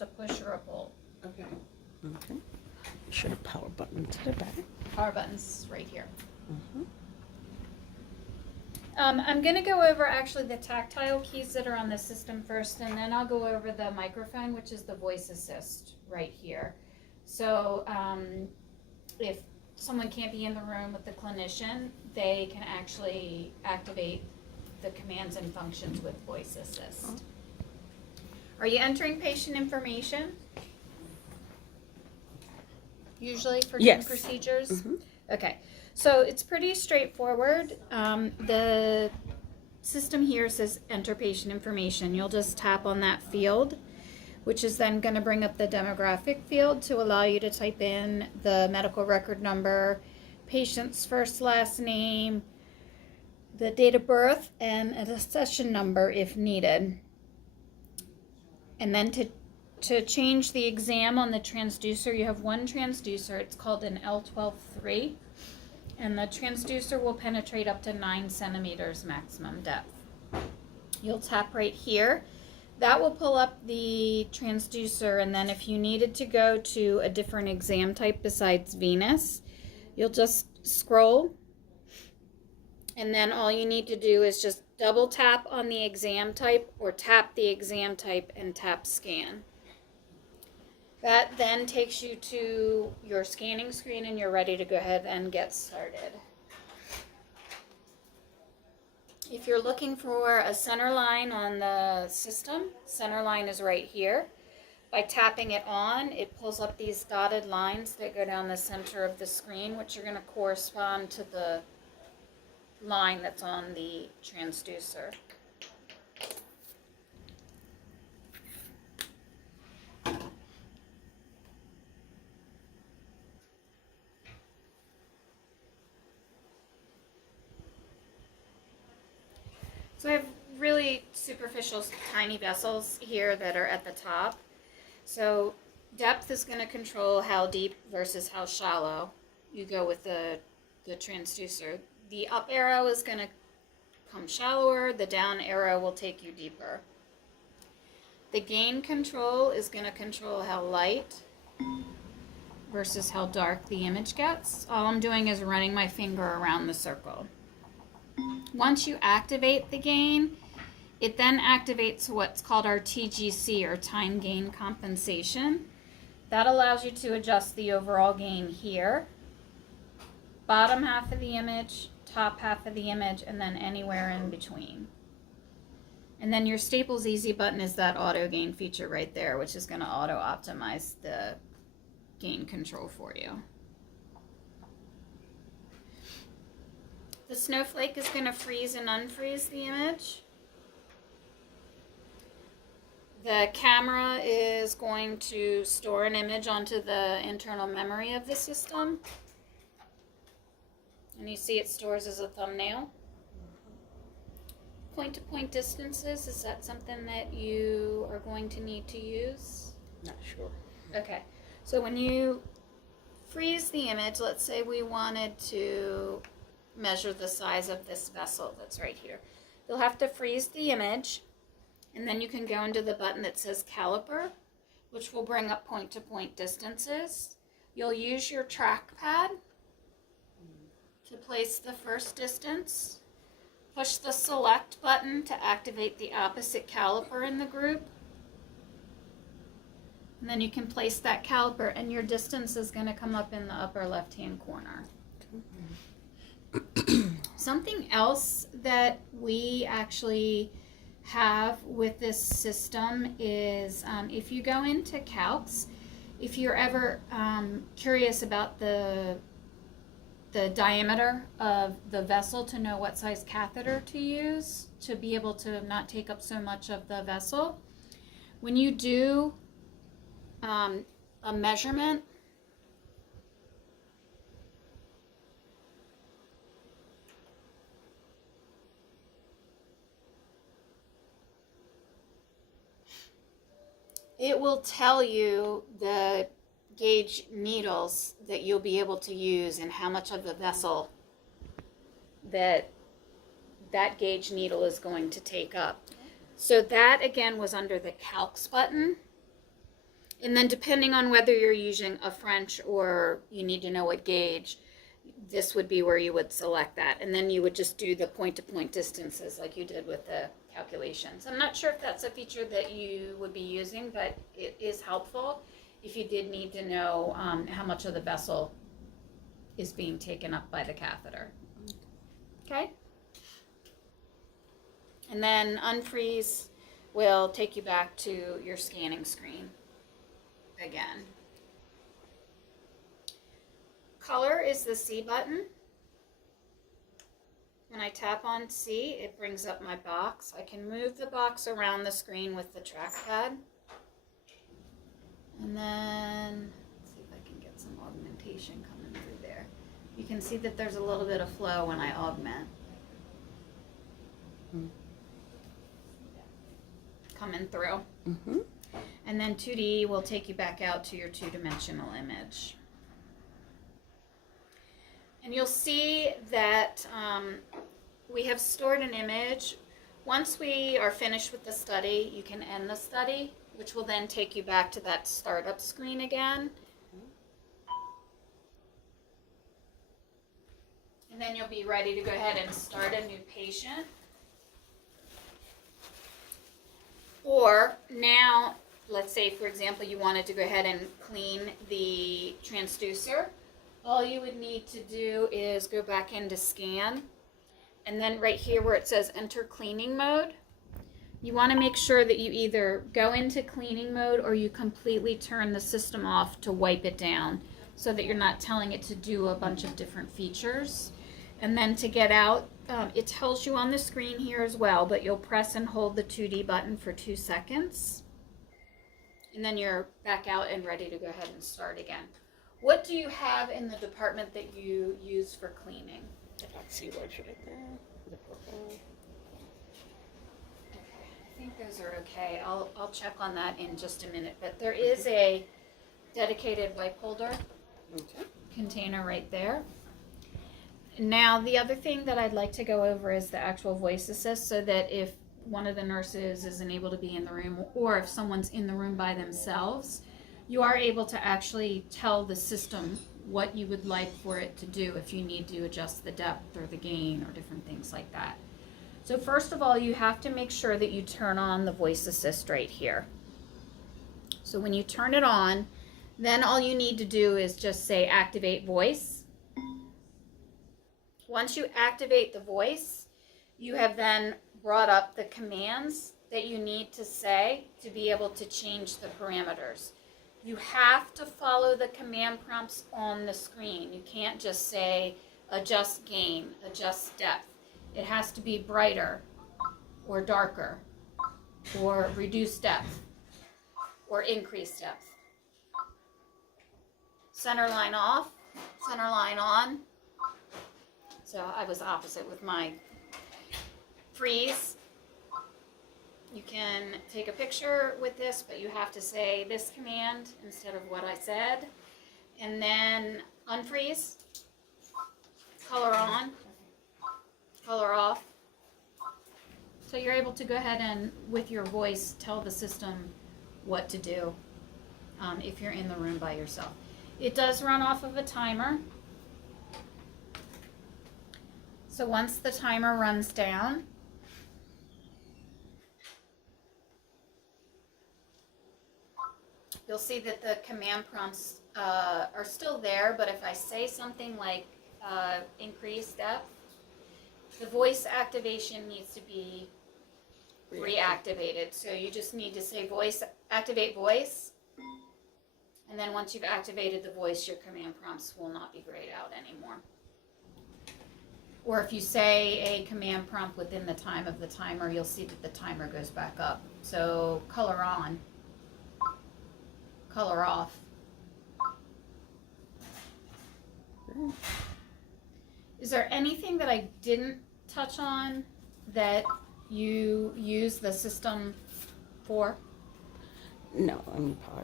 a push or a pull. Okay. Okay. You should have power button to the back. Power button's right here. Mhm. I'm going to go over actually the tactile keys that are on the system first, and then I'll go over the microphone, which is the voice assist right here. So if someone can't be in the room with the clinician, they can actually activate the commands and functions with voice assist. Are you entering patient information? Usually for Yes. procedures? Mhm. Okay, so it's pretty straightforward. The system here says enter patient information. You'll just tap on that field, which is then going to bring up the demographic field to allow you to type in the medical record number, patient's first, last name, the date of birth, and a session number if needed. And then to change the exam on the transducer, you have one transducer. It's called an L12-3. And the transducer will penetrate up to 9 centimeters maximum depth. You'll tap right here. That will pull up the transducer, and then if you needed to go to a different exam type besides venous, you'll just scroll, and then all you need to do is just double tap on the exam type or tap the exam type and tap scan. That then takes you to your scanning screen and you're ready to go ahead and get started. If you're looking for a center line on the system, center line is right here. By tapping it on, it pulls up these dotted lines that go down the center of the screen, which are going to correspond to the line that's on the transducer. So I have really superficial tiny vessels here that are at the top. So depth is going to control how deep versus how shallow you go with the transducer. The up arrow is going to come shallower, the down arrow will take you deeper. The gain control is going to control how light versus how dark the image gets. All I'm doing is running my finger around the circle. Once you activate the gain, it then activates what's called our TGC, or time gain compensation. That allows you to adjust the overall gain here, bottom half of the image, top half of the image, and then anywhere in between. And then your Staples Easy button is that auto gain feature right there, which is going to auto optimize the gain control for you. The snowflake is going to freeze and unfreeze the image. The camera is going to store an image onto the internal memory of the system. And you see it stores as a thumbnail. Point-to-point distances, is that something that you are going to need to use? Not sure. Okay, so when you freeze the image, let's say we wanted to measure the size of this vessel that's right here. You'll have to freeze the image, and then you can go into the button that says caliper, which will bring up point-to-point distances. You'll use your trackpad to place the first distance. Push the select button to activate the opposite caliper in the group. And then you can place that caliper, and your distance is going to come up in the upper left-hand corner. Something else that we actually have with this system is if you go into calcs, if you're ever curious about the diameter of the vessel to know what size catheter to use to be able to not take up so much of the vessel, when you do a measurement, it will tell you the gauge needles that you'll be able to use and how much of the vessel that gauge needle is going to take up. So that again was under the calcs button. And then depending on whether you're using a French or you need to know what gauge, this would be where you would select that. And then you would just do the point-to-point distances like you did with the calculations. I'm not sure if that's a feature that you would be using, but it is helpful if you did need to know how much of the vessel is being taken up by the catheter. Okay? And then unfreeze will take you back to your scanning screen again. Color is the C button. When I tap on C, it brings up my box. I can move the box around the screen with the trackpad. And then, let's see if I can get some augmentation coming through there. You can see that there's a little bit of flow when I augment. Coming through. Mm-hmm. And then 2D will take you back out to your two-dimensional image. And you'll see that we have stored an image. Once we are finished with the study, you can end the study, which will then take you back to that startup screen again. And then you'll be ready to go ahead and start a new patient. Or now, let's say, for example, you wanted to go ahead and clean the transducer. All you would need to do is go back into scan, and then right here where it says enter cleaning mode, you want to make sure that you either go into cleaning mode or you completely turn the system off to wipe it down so that you're not telling it to do a bunch of different features. And then to get out, it tells you on the screen here as well, but you'll press and hold the 2D button for 2 seconds. And then you're back out and ready to go ahead and start again. What do you have in the department that you use for cleaning? Let's see what's right there. The purple. Okay, I think those are okay. I'll check on that in just a minute. But there is a dedicated wipe holder container right there. Now, the other thing that I'd like to go over is the actual voice assist, so that if one of the nurses isn't able to be in the room, or if someone's in the room by themselves, you are able to actually tell the system what you would like for it to do if you need to adjust the depth or the gain or different things like that. So first of all, you have to make sure that you turn on the voice assist right here. So when you turn it on, then all you need to do is just say activate voice. Once you activate the voice, you have then brought up the commands that you need to say to be able to change the parameters. You have to follow the command prompts on the screen. You can't just say adjust gain, adjust depth. It has to be brighter or darker or reduce depth or increase depth. Center line off, center line on. So I was opposite with my freeze. You can take a picture with this, but you have to say this command instead of what I said. And then unfreeze, color on, color off. So you're able to go ahead and, with your voice, tell the system what to do if you're in the room by yourself. It does run off of a timer. So once the timer runs down, you'll see that the command prompts are still there, but if I say something like increase depth, the voice activation needs to be reactivated. So you just need to say voice, activate voice, and then once you've activated the voice, your command prompts will not be grayed out anymore. Or if you say a command prompt within the time of the timer, you'll see that the timer goes back up. So color on, color off. Is there anything that I didn't touch on that you use the system for? No, I'm power